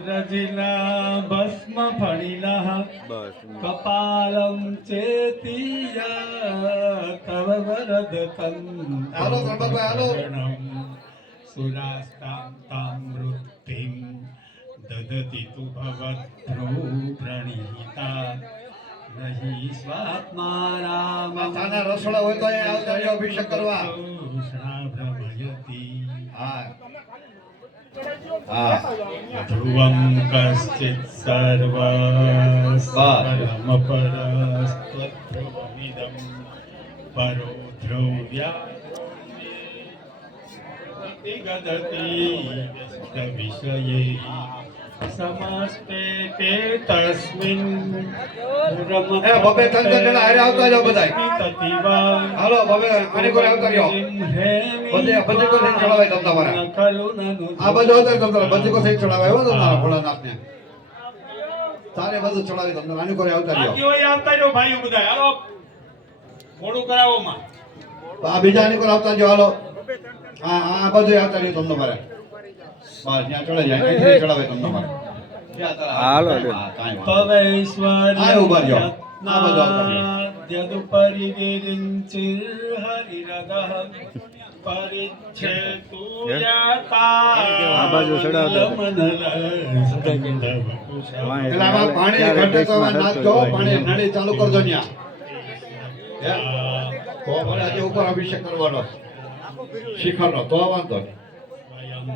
रजिना भस्म फणिनः कपालं चेतिया तव वरदतं सुरास्तां तां वृत्तिं ददति तु भवद्भ्रो प्रणीता नहीं स्वात्मा राम माथाना रसोड़ा હોય તો આવતા અભિષેક કરવા भ्रमयति ध्रुवं कश्चित् सर्वस्परमपरस्त्वध्रुवमिदं परो ध्रुव्या गदति व्यस्तविषये समस्ते ते तस्मिन् બબે ત્રણ જણા હારે આવતા જાવ બધાય હાલો બબે આની કોરે આવતા રહ્યો બધે બધે કો સહી ચડાવાય તમ તમારે આ બધું આવતા તમ તમારે બધે કો સહી ચડાવાય હો તમારા ભોળાનાથને તારે બધું ચડાવી તમ આની કોરે આવતા રહ્યો બાકી હોય આવતા રહ્યો ભાઈઓ બધાય હાલો મોડું કરાવો માં આ બીજા આની કોરે આવતા જો હાલો આ બધું આવતા રહ્યો તમ તમારે બસ ત્યાં ચડાઈ જાય અહીં ચડાવે તમ તમારે હાલો પવેશ્વર આ ઉભા રહ્યો આ બધું આવતા રહ્યો यदुपरिविरिञ्चिर् हरिरदः परिच्छेतु પેલા પાણી ઘટે તો નાખજો પાણી નળી ચાલુ કરજો ન્યા તો મને આજે ઉપર અભિષેક કરવાનો શિખરનો તો વાંધો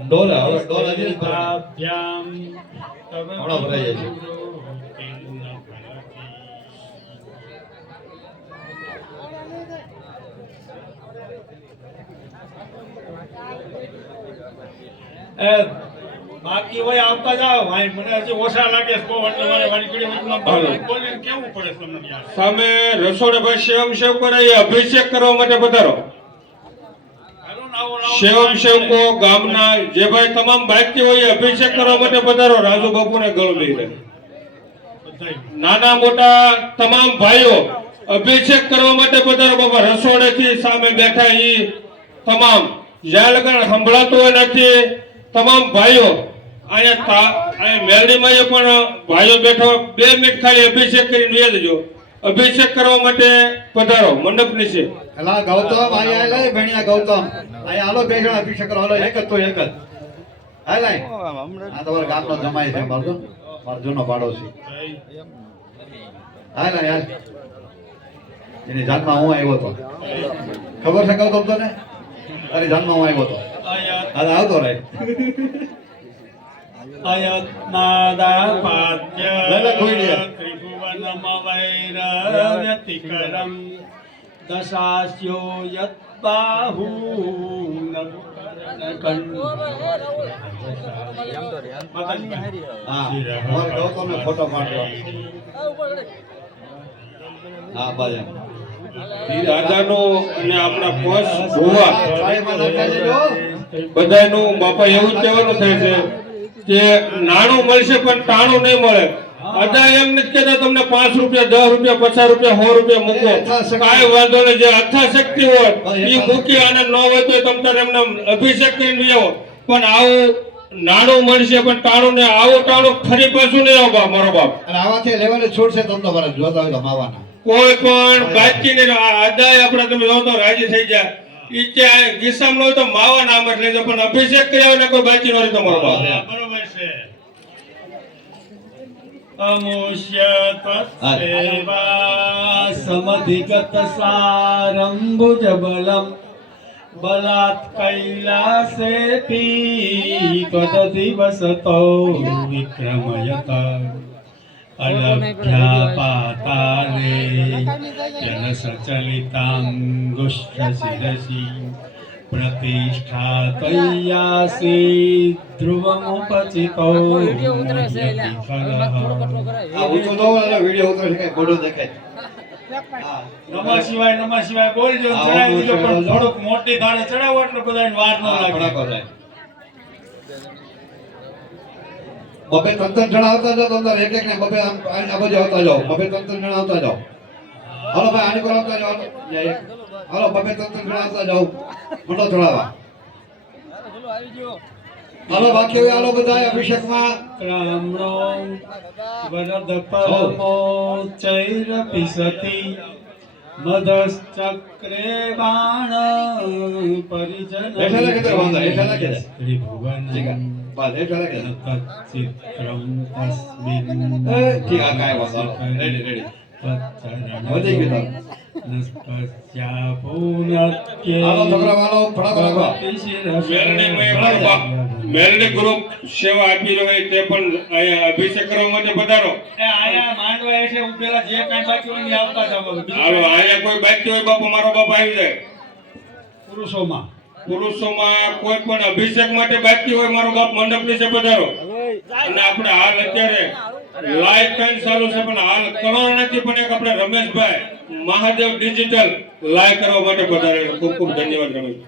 ડોલા ડોલા જે ભ્યામ હમણાં ભરાઈ જાય છે બાકી હોય આવતા જાઓ ભાઈ મને હજી ઓછા લાગે છે એટલે મારે વાડી બોલીને કેવું પડે તમને યાર સામે રસોડા સેવમ સેવ કરાય અભિષેક કરવા માટે પધારો સેવમ સેવકો ગામના જે ભાઈ તમામ બાકી હોય અભિષેક કરવા માટે પધારો રાજુ બાપુને ગળ લઈને નાના મોટા તમામ ભાઈઓ અભિષેક કરવા માટે પધારો બાપા રસોડેથી સામે બેઠા ઈ તમામ જ્યાં લગન સંભળાતું હોય નથી તમામ ભાઈઓ અહીંયા મેલડીમાં પણ ભાઈઓ બેઠો 2 મિનિટ ખાલી અભિષેક કરીને લઈ જજો અભિષેક કરવા માટે પધારો મંડપ નીચે એલા ગૌતમ આયા આલે ભણ્યા ગૌતમ આયા હાલો બે જણા અભિષેક કરો હાલો એક જ તો એક જ હાલ આ તમારા ગામનો જમાઈ છે મારજો મારજોનો પાડોશી હાલ હાલ એની જાનમાં હું આવ્યો તો ખબર છે ગૌતમ તને તારી જાનમાં હું આવ્યો તો હાલ આવતો રહે અયત્નાદાપાદ્ય લલા ખોઈડે ત્રિભુવનમવૈરવ્યતિકરમ દશાસ્યો યત્બાહુ હા માર ગૌતમને ફોટો પાડજો હા બાજે દાદાનો અને આપણા પોસ ભુવા બધાનું બાપા એવું કહેવાનું થાય છે કે નાણું મળશે પણ ટાણું નહીં મળે અદા એમ નથી કહેતા તમને 5 રૂપિયા 10 રૂપિયા 50 રૂપિયા મૂકો કાંઈ વાંધો નહીં જે અથાશક્તિ હોય એ મૂકી અને ન હોય તો તમે તારે એમને અભિષેક કરીને આવો પણ આવું નાણું મળશે પણ ટાણું ને આવું ટાણું ફરી પાછું નહીં આવો મારો બાપ અને આવાથી લેવલે છૂટ છે તમને મારે જોતા હોય તો માવાના કોઈ પણ બાકી ને અદાય આપણે તમે જો તો રાજી થઈ જાય ઈ કે ગીસામ નો તો માવા નામ જ લેજો પણ અભિષેક કર્યા ને કોઈ બાકી ન રહે તમારો બાપ બરોબર છે અમુષ્ય તત્સેવા સમધિગત સારંભુજ બલમ બલાત કૈલાસેપી કદ દિવસતો વિક્રમયત અલભ્યા પાતાલે જનસચલિતાંગુષ્ઠશિરસી પ્રતિષ્ઠાતયાસી ધ્રુવમુપચિતો આ ઊંચો તો વિડિયો ઉતરે છે કઈ બોડો દેખાય નમઃ શિવાય બોલજો ચડાવી દીધો પણ થોડુંક મોટી ધારે ચડાવો એટલે બધાને વાર ન લાગે બબે તંત્ર જણા આવતા જાઓ અંદર એક એક ને બબે આ બાજુ આવતા જાઓ બબે તંત્ર જણા આવતા જાઓ હાલો ભાઈ આની પર આવતા જાઓ હાલો બબે તંત્ર જણા આવતા જાઓ મોટો ચડાવા હાલો બાકી હવે હાલો બધા અભિષેકમાં ક્રામણો વરદ પરમો ચૈરપિસતિ મધશ્ચક્રે બાણ પરિજન હેઠા લાગે તો વાંધો, હેઠા લાગે તો. ત્રિભુવન ઠીક છે. બસ હેઠા લાગે તો. તચ્ચિત્રમ તસ્મિન ઠીક, આ કાંઈ વાંધો નહીં. રેડી રેડી વધી ગયું તારું. હાલો છોકરા વાલો ફટાફટ રાખો. મેલડી ગ્રુપ સેવા આપી રહ્યો હોય તે પણ અહીંયા અભિષેક કરવા માટે પધારો. આયા માંડવા એટલે ઉભેલા જે કાંઈ બાકી હોય ને આવતા જાવ. હાલો અહીંયા કોઈ બાકી હોય બાપુ મારો બાપ આવી જાય. પુરુષોમાં પુરુષોમાં કોઈ પણ અભિષેક માટે બાકી હોય મારો બાપ મંડપ નીચે પધારો. અને આપણે હાલ અત્યારે લાઈવ ટાઈમ ચાલુ છે પણ હાલ કરોડ નથી પણ એક આપણે રમેશભાઈ મહાદેવ ડિજિટલ લાઈવ કરવા માટે પધારે. ખૂબ ખૂબ ધન્યવાદ રમેશ.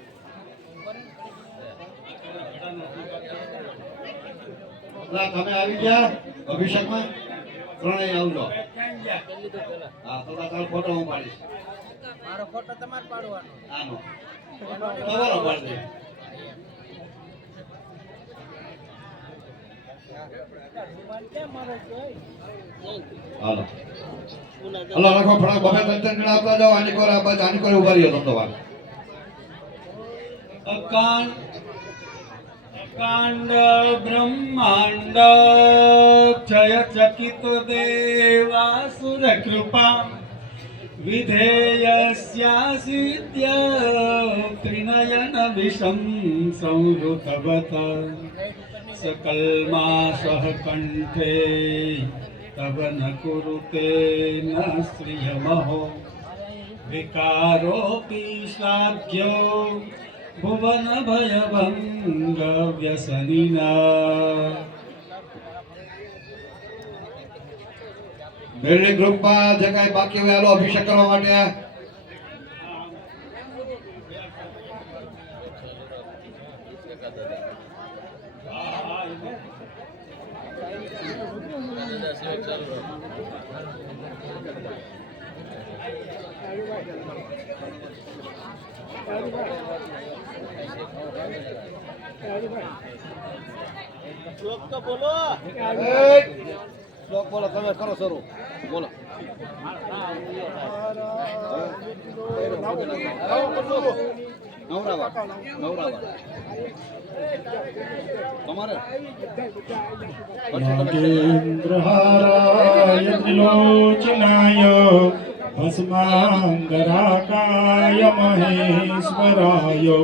તમે આવી ગયા અભિષેકમાં ત્રણેય આવજો. હા તો તારો ફોટો હું પાડીશ. મારો ફોટો તમારે પાડવાનો. આનો તમારો પાડી દે. હાલો હાલો રાખો ફળા બબે ત્રણ જણા આપતા જાઓ. આની કોર આ આની કોર ઉભા રહ્યો તમ તો વાર. અકાંડ બ્રહ્માંડ ક્ષય ચકિત દેવાસુર કૃપા વિધેયસ્યાસિદ્ય ત્રિનયન વિષમ સંવૃતવત સકલ્માસઃ કંઠે તવ ન કુરુતે ન શ્રિયમહો વિકારોપી શ્લાઘ્યો ભુવન ભયભંગ વ્યસનિના. મેરડી ગ્રુપમાં જે કાંઈ બાકી હોય હાલો અભિષેક કરવા માટે. શ્લોક તો બોલો. શ્લોક બોલો તમે કરો શરૂ બોલો. નવરાવા તમારે નાગેન્દ્રહારાય ત્રિલોચનાય ભસ્માંગરાકાય મહેશ્વરાય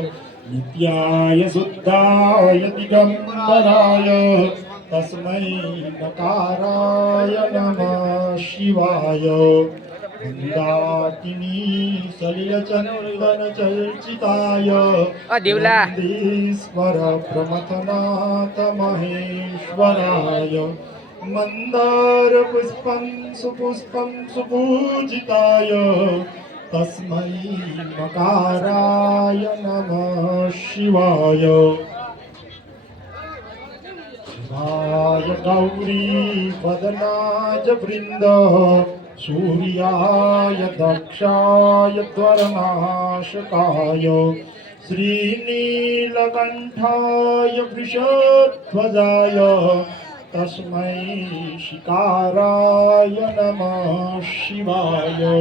નિત્યાય શુદ્ધાય દિગંબરાય તસ્મૈ નકારાય નમઃ શિવાય. મંદાકિની સલિલચંદન ચર્ચિતાય ઈશ્વર પ્રમથનાથ મહેશ્વરાય. મંદાર પુષ્પં સુપૂજિતાય તસ્મૈ મકારાય નમઃ શિવાય. શિવાય ગૌરી વદનાજ વૃંદ સૂર્યાય દક્ષાય ત્વરનાશકાય શ્રીનીલકંઠાય વૃષધ્વજાય તસ્મૈ શિકારાય નમઃ શિવાય.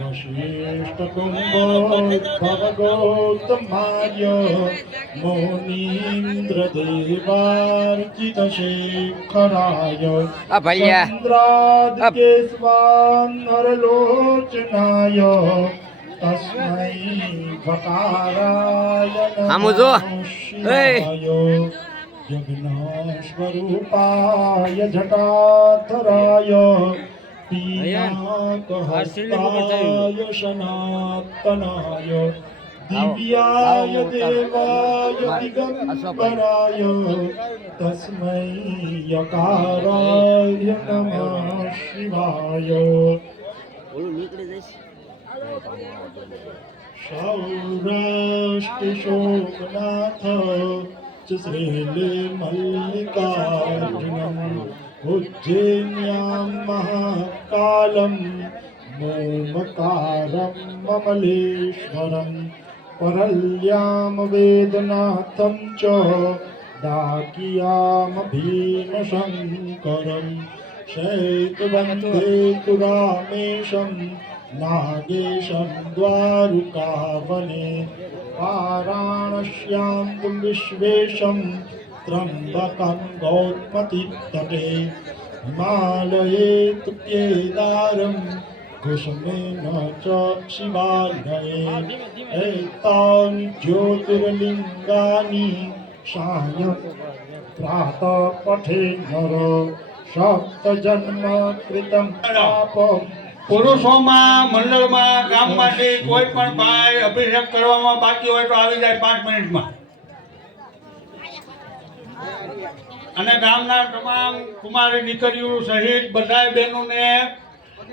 વશિષ્ઠતુંગોદ્ભવગૌતમાય મુનીન્દ્રદેવાર્ચિતશેખરાય ચંદ્રાદકેશ્વાનરલોચનાય તસ્મૈ વકારાય નમઃ શિવાય. યજ્ઞસ્વરૂપાય જટાધરાય પિનાકહસ્તાય સનાતનાય દિવ્યાય દેવાય દિગંબરાય તસ્મૈ યકારાય નમઃ શિવાય. સૌરાષ્ટ્રશોકનાથ શ્રીલે મલ્લિકાર્જુનમ ઉજ્જૈન્યાં મહાકાલમ મોમકારમ મમલેશ્વરમ પરલ્યામ વેદનાથમ ચ दाकियाम भीमशङ्करं शैतवन्दे तु रामेशं नागेशं द्वारुकावने पाराणश्यां तु विश्वेशं त्र्यम्बकं गौतमतीतटे हिमालये तु केदारं कुसुमेन च शिवालये एतानि ज्योतिर्लिङ्गानि सायं प्रातः पठे नर सप्तजन्म कृतं पापम् પુરુષોમાં મંડળમાં ગામમાંથી કોઈ પણ ભાઈ અભિષેક કરવામાં બાકી હોય તો આવી જાય 5 મિનિટમાં. અને ગામના તમામ કુમારી દીકરીઓ સહિત બધાય બહેનોને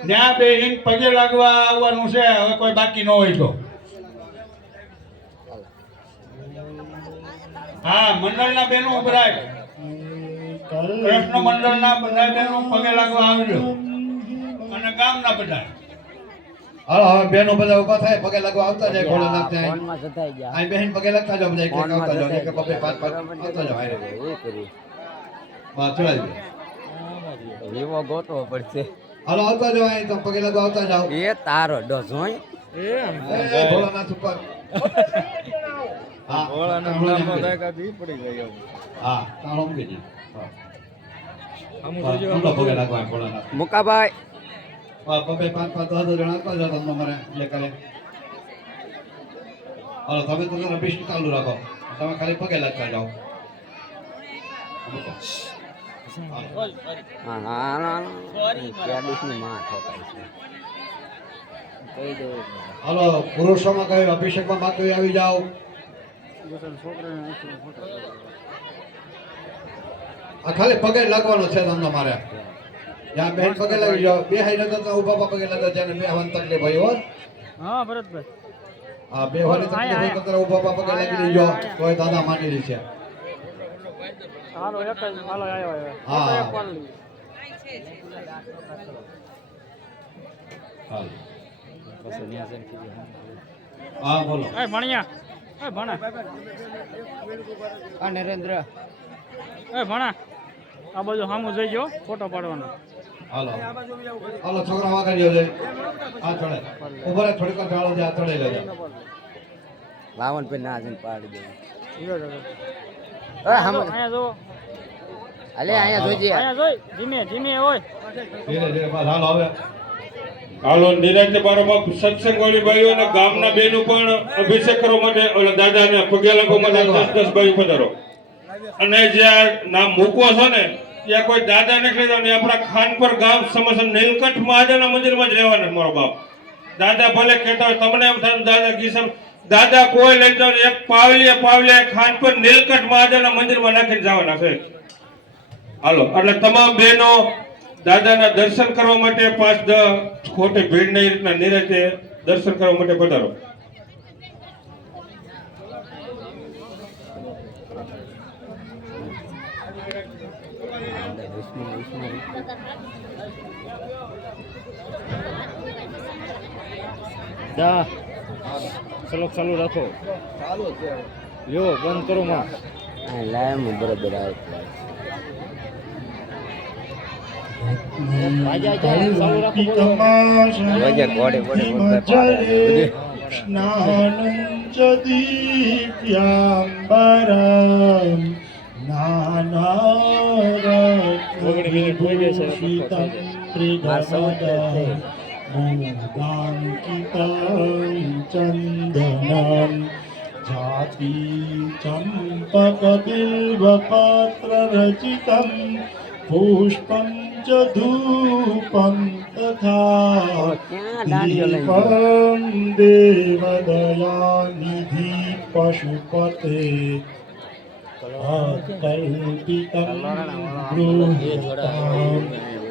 ન્યા બેહીન પગે લાગવા આવવાનું છે. હવે કોઈ બાકી ન હોય તો હા, મંડળના બહેનો ઉભરાય. કૃષ્ણ મંડળના બધા બહેનો પગે લાગવા આવજો અને ગામના બધા. હાલો હવે બેનો બધા ઊભા થાય, પગે લાગવા આવતા જાય. ભોળાનાથ ત્યાં અહીં બહેન પગે લાગતા જાઓ, બધા એક એક આવતા જાઓ, એક એક બબે પાંચ પાંચ આવતા જાઓ. હારે બસ ચડાવી દો. વિવો ગોતવો પડશે. હાલો આવતા જાઓ, અહીં તમે પગે લાગવા આવતા જાઓ. એ તારો ડઝોય એ ભોળાનાથ ઉપર. હા ભોળાનાથ નામનો દાયકા દી પડી ગયો. હા તાળો મૂકી દે. હા પગે લાગવા ભોળાનાથ. મુકાભાઈ બબે પાંચ પાંચ 10 જણા આવતા જાઓ. તમને મારે એટલે કરે. હાલો તમે તો જરા બિસ્ટ ચાલુ રાખો, તમે ખાલી પગે લાગતા જાઓ. હા હા ક્યાદીસની માં ઠોકાય છે. કહી દો હાલો પુરુષોમાં કઈ અભિષેકમાં બાકી આવી જાઓ. આ ખાલી પગે લાગવાનો છે તમને મારે. જ્યાં બેન પગે લાગી જાઓ, બે હાઈ નતા ઉભા પગે લાગો, જ્યાં બે હવાની તકલીફ હોય હો. હા ભરતભાઈ હા બે હવાની તકલીફ હોય તો ઉભા પગે લાગી લેજો, કોઈ દાદા માની છે. હાલો એક જ હાલો આવ્યો હા. એક કોણ લઈ હાલ. હા બોલો. એ ભણ્યા એ ભણા આ નરેન્દ્ર એ ભણા આ બાજુ સામું જોઈ ગયો ફોટો પાડવાનો. હાલો હાલો છોકરા વાગડ્યો છે. આ ચડે ઉભો રહે, થોડીક વાર ચાલો, આ ચડે લેજો. લાવણ પે ના જઈને પાડી દે. અહીંયા જો અલે અહીંયા જોઈજે. અહીંયા જોઈ ધીમે ધીમે હોય. ધીરે ધીરે બસ. હાલો હવે હાલો નિરાંતે બારોબાર સત્સંગ વાળી બાઈઓ અને ગામના બહેનો પણ અભિષેક કરવા માટે ઓલા દાદાને પગે લાગવા માટે 10 બાઈઓ પધારો. અને જ્યાં નામ મૂકવો છો ને ત્યાં કોઈ દાદા નથી લેતા ને આપણા ખાનપર ગામ સમસમ નીલકંઠ મહાદેવના મંદિરમાં જ રહેવાના. મારો બાપ દાદા ભલે કહેતા હોય, તમને એમ થાય દાદા ગીસમ દાદા કોઈ લઈ જાવ એક પાવલિયા ખાનપર નીલકંઠ મહાદેવના મંદિરમાં નાખીને જવાના છે. હાલો એટલે તમામ બહેનો દાદાના દર્શન કરવા માટે 5-10 ખોટે ભીડ નહીં રીતના નિરાંતે દર્શન કરવા માટે પધારો. જા ચલો ચાલુ રાખો. ચાલુ છે. લ્યો બંધ કરો માં. આ લાયમ બરાબર આવે. સ્નાનંચ દીપ્યાંબરમ નાનારત્નવિભૂષિતં ત્રિગમદં મૂગાંકિतं ચંદનમ જાતિ ચંપકબિલ્વપત્રરચિतं પુષ્પં च धूपं तथा दीपं देवदयानिधि पशुपते कल्पितं गृह्यतां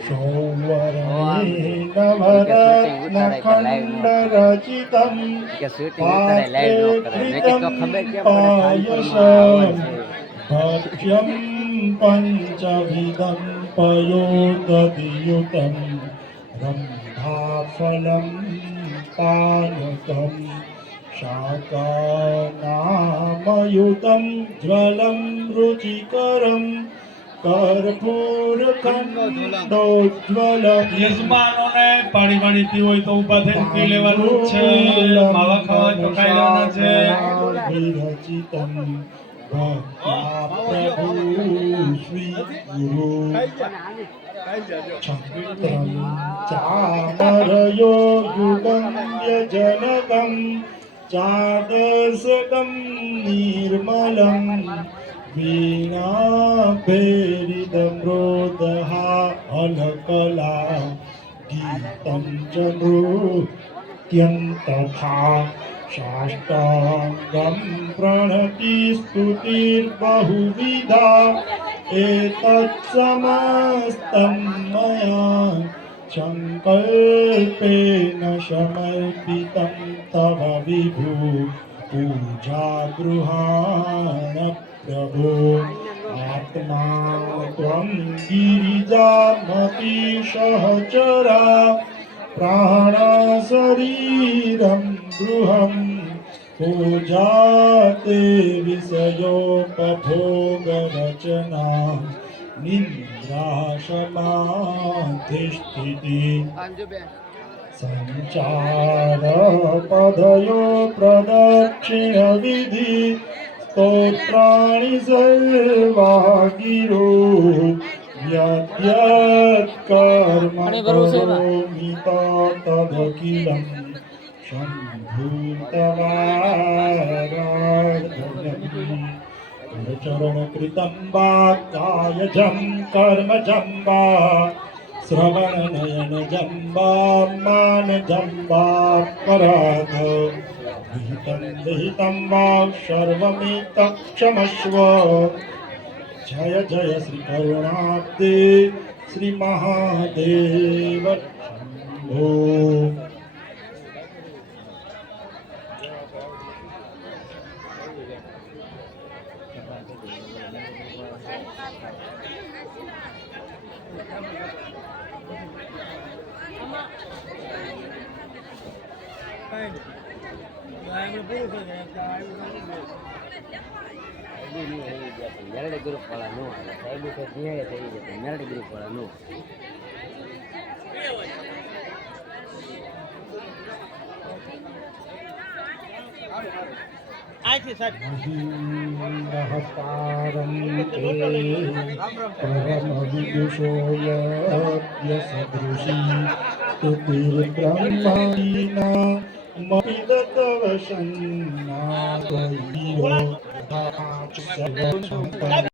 सौवर्णेन नवरत्नखण्डरचितं पात्रे कृतं पायसं भक्ष्यं पञ्चविधं पयोदधियुतं रम्भाफलं पानकं शाकानामयुतं ज्वलं रुचिकरं कर्पूरखण्डोज्ज्वलम् યજમાનોને પાણી પાણી પીવું હોય તો ઊભા થઈને પી લેવાનું જ છે માવા ખાવા હોય તો ખાઈ લેવાના છે વિરચિतं ભક્ત્યા પ્રભુ શ્રી ગુરુ છત્રં ચામરયો યુગં વ્યજનકં ચાદસકં નિર્મલં वीणाभेरिदमृदहा अलकला गीतं च नृत्यं तथा साष्टाङ्गं प्रणतिस्तुतिर्बहुविधा एतत्समस्तं मया सङ्कल्पेन समर्पितं तव विभु पूजागृहाण प्रभो आत्मा त्वं गिरिजामपि सहचरा प्राणशरीरं गृहं पूजाते विषयोपभोगरचना निद्रासमाधिष्ठिति संचारपदयो प्रदक्षिणविधि स्तोत्राणि सर्वा गिरो यद्यत्कर्म करोमि तदखिलं शम्भूतवाराधनम् करचरणकृतं वा कायजं कर्मजं वा श्रवणनयनजं वा मानजं वा पराध विहितं वा सर्वमेतत्क्षमस्व जय जय श्री करुणाब्दे श्री महादेव शम्भो મેરડી ગ્રુપ વાળા નો આવે સાહેબ તો ધીરે થઈ જશે મેરડી ગ્રુપ વાળા નો महतारं ते परम विदुषोऽयद्य सदृशी स्तुतिर्ब्रह्मणा मपिदतवशन्नादयिरो